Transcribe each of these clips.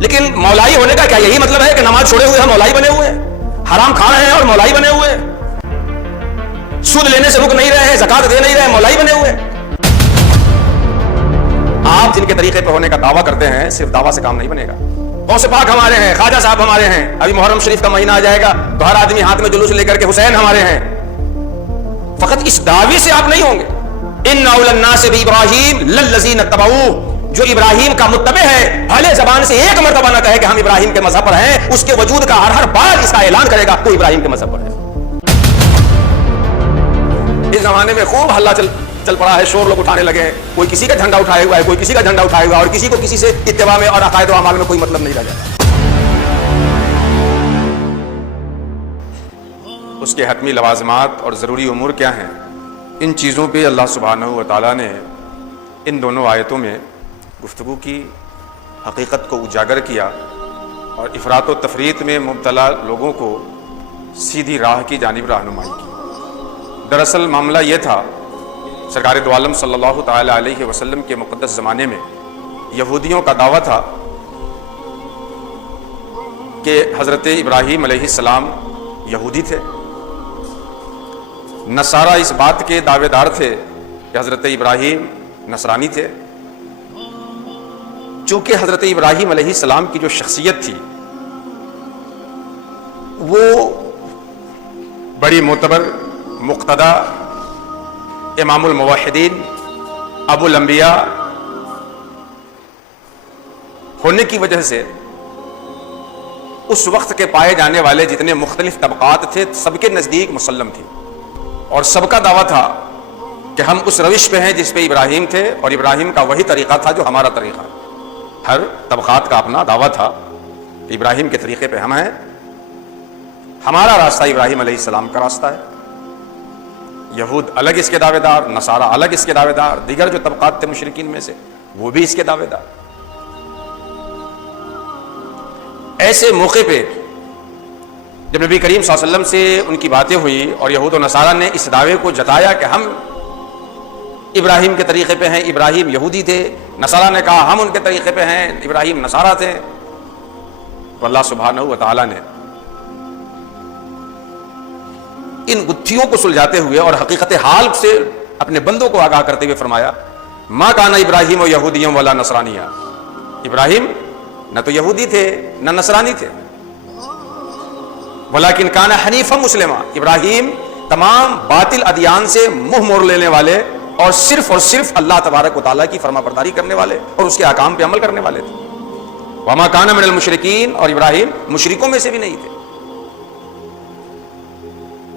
لیکن مولائی ہونے کا کیا یہی مطلب ہے کہ نماز چھوڑے ہوئے ہم مولائی بنے ہوئے ہیں، حرام کھا رہے ہیں اور مولائی بنے ہوئے ہیں، سود لینے سے رک نہیں رہے ہیں، زکات دے نہیں رہے ہیں، مولائی بنے ہوئے ہیں؟ آپ جن کے طریقے پہ ہونے کا دعویٰ کرتے ہیں، صرف دعویٰ سے کام نہیں بنے گا۔ غوث پاک ہمارے ہیں، خواجہ صاحب ہمارے ہیں، ابھی محرم شریف کا مہینہ آ جائے گا تو ہر آدمی ہاتھ میں جلوس لے کر کے حسین ہمارے ہیں۔ فقط اس دعوے سے آپ نہیں ہوں گے۔ ان اول الناس بابراہیم للذین اتبعوہ، جو ابراہیم کا متبع ہے بھلے زبان سے ایک مرتبہ نہ کہے کہ ہم ابراہیم کے مذہب پر ہیں، اس کے وجود کا ہر بار اس کا اعلان کرے گا کوئی ابراہیم کے مذہب پر ہے۔ اس زمانے میں خوب ہلہ چل پڑا ہے، شور لوگ اٹھانے لگے ہیں، کوئی کسی کا جھنڈا اٹھائے ہوا ہے، کوئی کسی کا جھنڈا اٹھائے ہوا ہے، اور کسی کو کسی سے اتباع میں اور عقائد و اعمال میں کوئی مطلب نہیں رہ جاتا۔ اس کے حتمی لوازمات اور ضروری امور کیا ہیں؟ ان چیزوں پہ اللہ سبحانہ و تعالیٰ نے ان دونوں آیتوں میں گفتگو کی، حقیقت کو اجاگر کیا اور افراط و تفریط میں مبتلا لوگوں کو سیدھی راہ کی جانب رہنمائی کی۔ دراصل معاملہ یہ تھا، سرکار دو عالم صلی اللہ تعالی علیہ وسلم کے مقدس زمانے میں یہودیوں کا دعویٰ تھا کہ حضرت ابراہیم علیہ السلام یہودی تھے، نصارہ اس بات کے دعوے دار تھے کہ حضرت ابراہیم نصرانی تھے۔ چونکہ حضرت ابراہیم علیہ السلام کی جو شخصیت تھی وہ بڑی معتبر، مقتدی، امام الموحدین، ابو الانبیاء ہونے کی وجہ سے اس وقت کے پائے جانے والے جتنے مختلف طبقات تھے سب کے نزدیک مسلم تھی، اور سب کا دعویٰ تھا کہ ہم اس روش پہ ہیں جس پہ ابراہیم تھے، اور ابراہیم کا وہی طریقہ تھا جو ہمارا طریقہ ہے۔ ہر طبقات کا اپنا دعویٰ تھا کہ ابراہیم کے طریقے پہ ہم ہیں، ہمارا راستہ ابراہیم علیہ السلام کا راستہ ہے۔ یہود الگ اس کے دعوے دار، نصارہ الگ اس کے دعوے دار، دیگر جو طبقات تھے مشرکین میں سے وہ بھی اس کے دعوے دار۔ ایسے موقع پہ جب نبی کریم صلی اللہ علیہ وسلم سے ان کی باتیں ہوئی اور یہود و نصارہ نے اس دعوے کو جتایا کہ ہم ابراہیم کے طریقے پہ ہیں، ابراہیم یہودی تھے، نصارہ نے کہا ہم ان کے طریقے پہ ہیں، ابراہیم نصارہ تھے، تو اللہ سبحانہ و تعالیٰ نے ان گتھیوں کو سلجھاتے ہوئے اور حقیقت حال سے اپنے بندوں کو آگاہ کرتے ہوئے فرمایا ما کان ابراہیم و یہودیوں ولا نصرانیہ، ابراہیم نہ تو یہودی تھے نہ نصرانی تھے، ولیکن کان حنیفا مسلما، ابراہیم تمام باطل ادیان سے منہ موڑ لینے والے اور صرف اللہ تبارک و تعالیٰ کی فرما برداری کرنے والے اور اس کے احکام پہ عمل کرنے والے تھے۔ وما کان من المشرکین، اور ابراہیم مشرکوں میں سے بھی نہیں تھے۔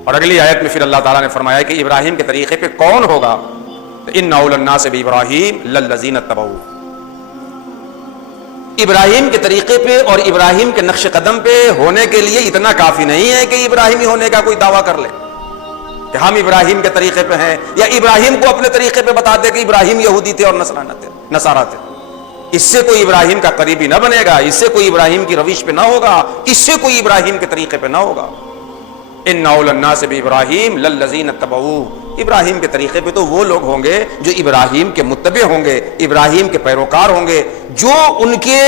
اور اگلی آیت میں پھر اللہ تعالیٰ نے فرمایا کہ ابراہیم کے طریقے پہ کون ہوگا، ان اول الناس بابراہیم للذین اتبعوہ، ابراہیم کے طریقے پہ اور ابراہیم کے نقش قدم پہ ہونے کے لیے اتنا کافی نہیں ہے کہ ابراہیمی ہونے کا کوئی دعویٰ کر لے کہ ہم ابراہیم کے طریقے پہ ہیں، یا ابراہیم کو اپنے طریقے پہ بتا دے کہ ابراہیم یہودی تھے اور نصارہ تھے۔ اس سے کوئی ابراہیم کا قریبی نہ بنے گا، اس سے کوئی ابراہیم کی روش پہ نہ ہوگا، اس سے کوئی ابراہیم کے طریقے پہ نہ ہوگا۔ ان اول الناس بابراہیم للذین اتبعوہ، ابراہیم کے طریقے پہ تو وہ لوگ ہوں گے جو ابراہیم کے متبع ہوں گے، ابراہیم کے پیروکار ہوں گے، جو ان کے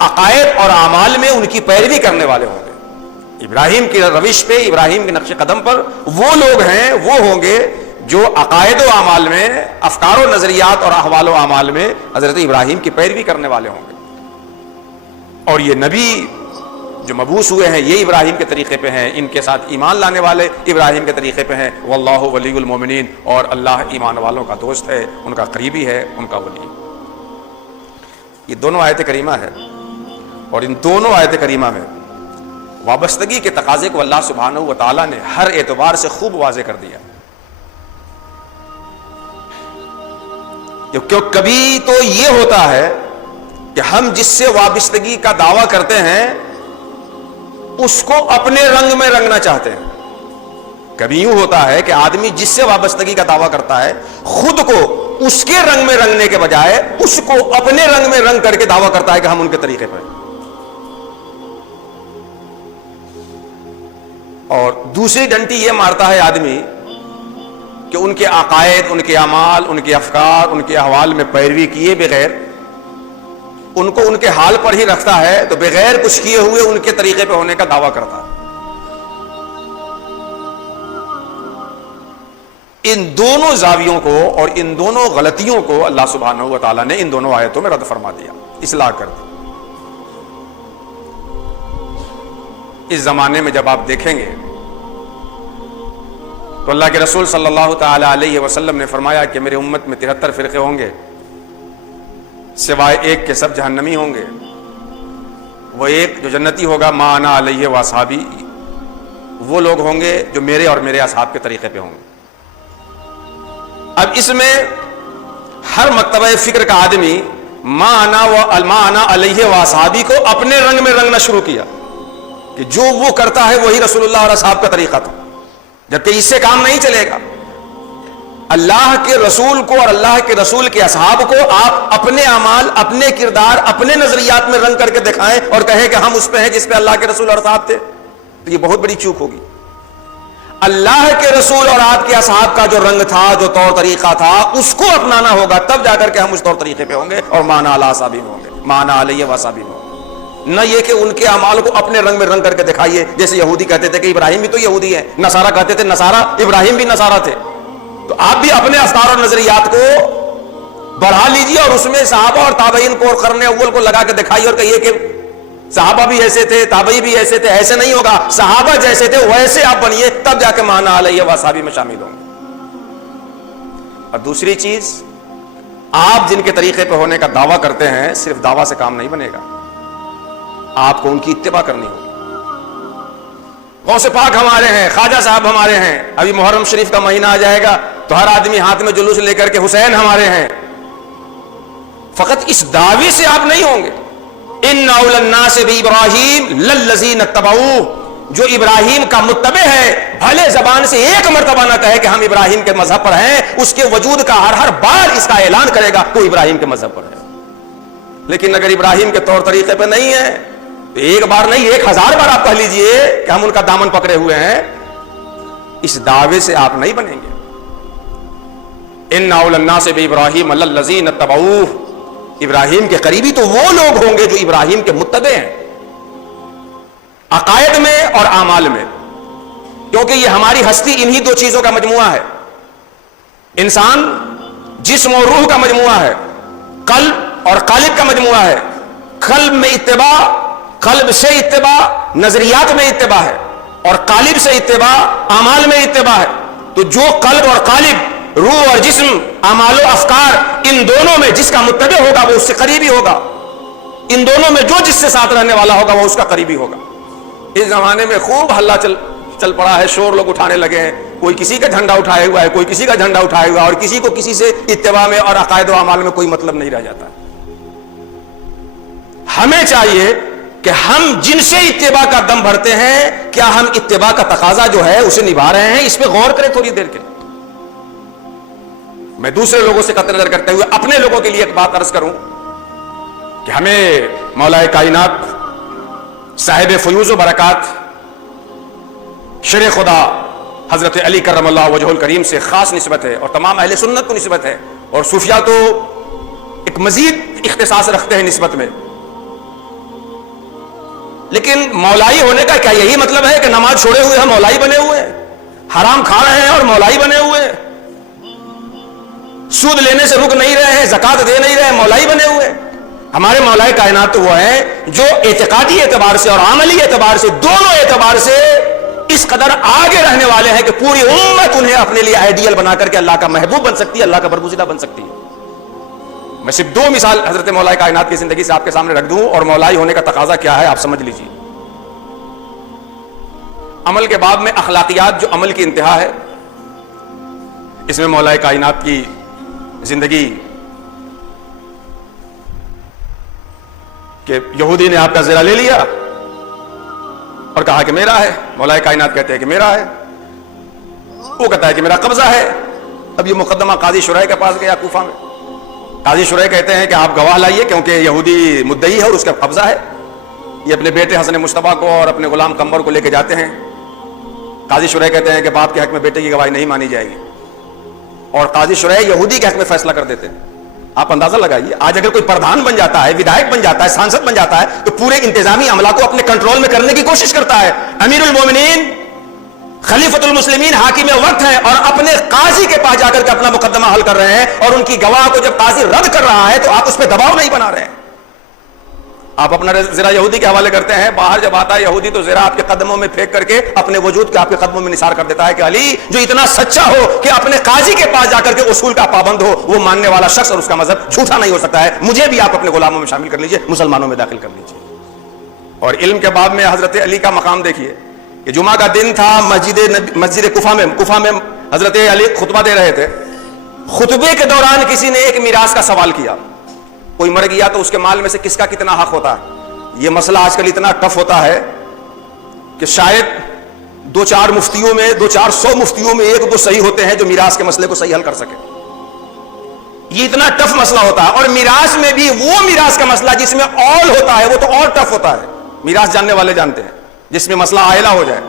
عقائد اور اعمال میں ان کی پیروی کرنے والے ہوں گے۔ ابراہیم کی روش پہ، ابراہیم کے نقش قدم پر وہ لوگ ہیں، وہ ہوں گے جو عقائد و اعمال میں، افکار و نظریات اور احوال و اعمال میں حضرت ابراہیم کی پیروی کرنے والے ہوں گے۔ اور یہ نبی جو مبعوث ہوئے ہیں یہ ابراہیم کے طریقے پہ ہیں، ان کے ساتھ ایمان لانے والے ابراہیم کے طریقے پہ ہیں۔ واللہ ولی المومنین، اور اللہ ایمان والوں کا دوست ہے، ان کا قریبی ہے، ان کا ولی۔ یہ دونوں آیت کریمہ ہے، اور ان دونوں آیت کریمہ میں وابستگی کے تقاضے کو اللہ سبحانہ و تعالیٰ نے ہر اعتبار سے خوب واضح کر دیا۔ کیوں کبھی تو یہ ہوتا ہے کہ ہم جس سے وابستگی کا دعویٰ کرتے ہیں اس کو اپنے رنگ میں رنگنا چاہتے ہیں۔ کبھی یوں ہوتا ہے کہ آدمی جس سے وابستگی کا دعویٰ کرتا ہے خود کو اس کے رنگ میں رنگنے کے بجائے اس کو اپنے رنگ میں رنگ کر کے دعویٰ کرتا ہے کہ ہم ان کے طریقے پر ہیں۔ اور دوسری ڈنٹی یہ مارتا ہے آدمی کہ ان کے عقائد، ان کے اعمال، ان کے افکار، ان کے احوال میں پیروی کیے بغیر ان کو ان کے حال پر ہی رکھتا ہے تو بغیر کچھ کیے ہوئے ان کے طریقے پہ ہونے کا دعویٰ کرتا ہے. ان دونوں زاویوں کو اور ان دونوں غلطیوں کو اللہ سبحانہ و تعالیٰ نے ان دونوں آیتوں میں رد فرما دیا، اصلاح کر دی. اس زمانے میں جب آپ دیکھیں گے تو اللہ کے رسول صلی اللہ تعالی علیہ وسلم نے فرمایا کہ میرے امت میں 73 فرقے ہوں گے، سوائے ایک کے سب جہنمی ہوں گے. وہ ایک جو جنتی ہوگا ما انا علیہ واصحابی، وہ لوگ ہوں گے جو میرے اور میرے اصحاب کے طریقے پہ ہوں گے. اب اس میں ہر مکتبہ فکر کا آدمی ما انا علیہ واصحابی کو اپنے رنگ میں رنگنا شروع کیا کہ جو وہ کرتا ہے وہی رسول اللہ اور اصحاب کا طریقہ تھا، جبکہ اس سے کام نہیں چلے گا. اللہ کے رسول کو اور اللہ کے رسول کے اصحاب کو آپ اپنے اعمال، اپنے کردار، اپنے نظریات میں رنگ کر کے دکھائیں اور کہیں کہ ہم اس پہ ہیں جس پہ اللہ کے رسول اور اصحاب تھے، تو یہ بہت بڑی چوک ہوگی. اللہ کے رسول اور آپ کے اصحاب کا جو رنگ تھا، جو طور طریقہ تھا، اس کو اپنانا ہوگا، تب جا کر کے ہم اس طور طریقے پہ ہوں گے اور مانا علی اصحابی ہوں گے، مانا علیہ واصحابی ہوں گے. نہ یہ کہ ان کے اعمال کو اپنے رنگ میں رنگ کر کے دکھائیے، جیسے یہودی کہتے تھے کہ ابراہیم بھی تو یہودی ہے، نصارہ کہتے تھے نصارہ، ابراہیم بھی نصارہ تھے. تو آپ بھی اپنے افکار اور نظریات کو بڑھا لیجیے اور اس میں صحابہ اور تابعین کو اور قرن اول کو لگا کے دکھائیے اور کہیے کہ صحابہ بھی ایسے تھے، تابعی بھی ایسے تھے. ایسے نہیں ہوگا، صحابہ جیسے تھے ویسے آپ بنیے، تب جا کے مانا علیہ واصحابی میں شامل ہوں گے. اور دوسری چیز، آپ جن کے طریقے پہ ہونے کا دعویٰ کرتے ہیں، صرف دعویٰ سے کام نہیں بنے گا، آپ کو ان کی اتباع کرنی ہوگی. غوث پاک ہمارے ہیں، خواجہ صاحب ہمارے ہیں، ابھی محرم شریف کا مہینہ آ جائے گا تو ہر آدمی ہاتھ میں جلوس لے کر کے حسین ہمارے ہیں. فقط اس دعوے سے آپ نہیں ہوں گے. ان اول الناس بابراہیم للذین اتبعوہ، جو ابراہیم کا متبع ہے بھلے زبان سے ایک مرتبہ نہ کہے کہ ہم ابراہیم کے مذہب پر ہیں، اس کے وجود کا ہر بار اس کا اعلان کرے گا تو ابراہیم کے مذہب پر ہے. لیکن اگر ابراہیم کے طور طریقے پہ نہیں ہے تو ایک بار نہیں 1000 بار آپ کہہ لیجئے کہ ہم ان کا دامن پکڑے ہوئے ہیں، اس دعوے سے آپ نہیں بنیں گے. ان اول الناس بابراہیم للذین اتبعوہ، ابراہیم کے قریبی تو وہ لوگ ہوں گے جو ابراہیم کے متبع ہیں، عقائد میں اور اعمال میں. کیونکہ یہ ہماری ہستی انہی دو چیزوں کا مجموعہ ہے. انسان جسم اور روح کا مجموعہ ہے، قلب اور قالب کا مجموعہ ہے. قلب میں اتباع، قلب سے اتباع نظریات میں اتباع ہے، اور قالب سے اتباع اعمال میں اتباع ہے. تو جو قلب اور قالب، روح اور جسم، اعمال و افکار، ان دونوں میں جس کا متبع ہوگا وہ اس سے قریبی ہوگا. ان دونوں میں جو جس سے ساتھ رہنے والا ہوگا وہ اس کا قریبی ہوگا. اس زمانے میں خوب ہلہ چل پڑا ہے، شور لوگ اٹھانے لگے ہیں، کوئی کسی کا جھنڈا اٹھائے ہوا ہے، کوئی کسی کا جھنڈا اٹھائے ہوا ہے، اور کسی کو کسی سے اتباع میں اور عقائد و اعمال میں کوئی مطلب نہیں رہ جاتا. ہمیں چاہیے کہ ہم جن سے اتباع کا دم بھرتے ہیں، کیا ہم اتباع کا تقاضا جو ہے اسے نبھا رہے ہیں؟ اس پہ غور کریں تھوڑی دیر کے. میں دوسرے لوگوں سے قطع نظر کرتے ہوئے اپنے لوگوں کے لیے ایک بات عرض کروں کہ ہمیں مولا کائنات، صاحب فیوز و برکات، شر خدا حضرت علی کرم اللہ وجہ الکریم سے خاص نسبت ہے، اور تمام اہل سنت کو نسبت ہے، اور صوفیہ تو ایک مزید اختصاص رکھتے ہیں نسبت میں. لیکن مولائی ہونے کا کیا یہی مطلب ہے کہ نماز چھوڑے ہوئے ہم مولائی بنے ہوئے ہیں، حرام کھا رہے ہیں اور مولائی بنے ہوئے ہیں، سود لینے سے رک نہیں رہے ہیں، زکات دے نہیں رہے ہیں، مولائی بنے ہوئے ہیں؟ ہمارے مولائی کائنات تو وہ ہیں جو اعتقادی اعتبار سے اور عملی اعتبار سے، دونوں اعتبار سے اس قدر آگے رہنے والے ہیں کہ پوری امت انہیں اپنے لیے آئیڈیل بنا کر کے اللہ کا محبوب بن سکتی ہے، اللہ کا برگزیدہ بن سکتی ہے. میں صرف 2 مثال حضرت مولائی کائنات کی زندگی سے آپ کے سامنے رکھ دوں، اور مولائی ہونے کا تقاضا کیا ہے آپ سمجھ لیجیے. عمل کے باب میں اخلاقیات جو عمل کی انتہا ہے، اس میں مولائی کائنات کی زندگی کہ یہودی نے آپ کا زرہ لے لیا اور کہا کہ میرا ہے. مولا کائنات کہتے ہیں کہ میرا ہے، وہ کہتا ہے کہ میرا قبضہ ہے. اب یہ مقدمہ قاضی شرح کے پاس گیا کوفہ میں. قاضی شرح کہتے ہیں کہ آپ گواہ لائیے کیونکہ یہودی مدعی ہے اور اس کا قبضہ ہے. یہ اپنے بیٹے حسن مصطفیٰ کو اور اپنے غلام قمر کو لے کے جاتے ہیں. قاضی شرح کہتے ہیں کہ باپ کے حق میں بیٹے کی گواہی نہیں مانی جائے گی، اور قاضی شرح یہودی کے حق میں فیصلہ کر دیتے ہیں. آپ اندازہ لگائیے آج اگر کوئی پردھان بن جاتا ہے, ودھائک بن جاتا ہے, سانسد بن جاتا ہے, تو پورے انتظامی عملہ کو اپنے کنٹرول میں کرنے کی کوشش کرتا ہے. امیر المومنین خلیفۃ المسلمین حاکم وقت ہیں اور اپنے قاضی کے پاس جا کر کے اپنا مقدمہ حل کر رہے ہیں, اور ان کی گواہ کو جب قاضی رد کر رہا ہے تو آپ اس پہ دباؤ نہیں بنا رہے ہیں. آپ اپنا زرا یہودی کے حوالے کرتے ہیں, باہر جب آتا ہے یہودی تو زرا آپ کے قدموں میں پھینک کر کے اپنے وجود کے آپ کے قدموں میں نثار کر دیتا ہے کہ علی جو اتنا سچا ہو کہ اپنے قاضی کے پاس جا کر کے اصول کا پابند ہو, وہ ماننے والا شخص اور اس کا مذہب جھوٹا نہیں ہو سکتا ہے. مجھے بھی آپ اپنے غلاموں میں شامل کر لیجئے, مسلمانوں میں داخل کر لیجئے. اور علم کے باب میں حضرت علی کا مقام دیکھیے کہ جمعہ کا دن تھا, مسجد کوفہ میں حضرت علی خطبہ دے رہے تھے. خطبے کے دوران کسی نے ایک میراث کا سوال کیا, کوئی مر گیا تو اس کے مال میں سے کس کا کتنا حق ہوتا ہے. یہ مسئلہ آج کل اتنا ٹف ہوتا ہے کہ شاید 2-4 مفتیوں میں 200-400 مفتیوں میں 1-2 صحیح ہوتے ہیں جو میراث کے مسئلے کو صحیح حل کر سکے. یہ اتنا ٹف مسئلہ ہوتا ہے. اور میراث میں بھی وہ میراث کا مسئلہ جس میں اول ہوتا ہے وہ تو اور ٹف ہوتا ہے, میراث جاننے والے جانتے ہیں, جس میں مسئلہ آئلہ ہو جائے.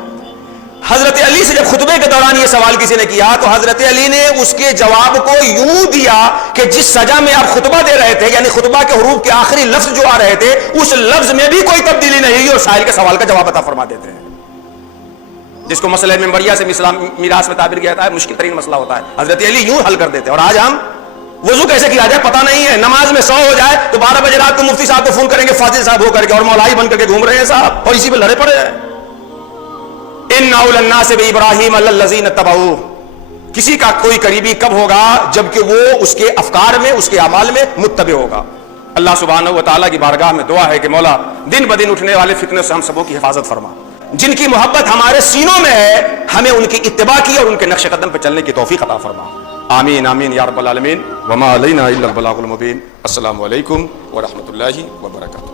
حضرت علی سے جب خطبے کے دوران یہ سوال کسی نے کیا تو حضرت علی نے اس کے جواب کو یوں دیا کہ جس سجا میں آپ خطبہ دے رہے تھے, یعنی خطبہ کے حروف کے آخری لفظ جو آ رہے تھے اس لفظ میں بھی کوئی تبدیلی نہیں ہوئی, اور سائل کے سوال کا جواب عطا فرما دیتے ہیں. جس کو مسئلہ ممبریہ سے میراث میں تعبیر کیا جاتا ہے, مشکل ترین مسئلہ ہوتا ہے, حضرت علی یوں حل کر دیتے ہیں. اور آج ہم وضو کیسے کیا جائے پتہ نہیں ہے, نماز میں 100 ہو جائے تو 12 بجے رات کو مفتی صاحب کو فون کر کے فاضل صاحب ہو کر کے اور مولائی بن کر کے گھوم رہے ہیں صاحب, اور اسی پہ لڑے پڑے ہیں. ان اول الناس بابراہیم الذین اتبعوہ, کسی کا کوئی قریبی کب ہوگا جبکہ وہ اس کے افکار میں اس کے اعمال میں متبع ہوگا. اللہ سبحانہ و تعالیٰ کی بارگاہ میں دعا ہے کہ مولا دن بدن اٹھنے والے فتنے سے ہم سبوں کی حفاظت فرما. جن کی محبت ہمارے سینوں میں ہے ہمیں ان کی اتباع کی اور ان کے نقش قدم پہ چلنے کی توفیق عطا فرما. آمین آمین یا رب العالمین. وما علینا الا البلاغ المبین. السلام علیکم ورحمۃ اللہ وبرکاتہ.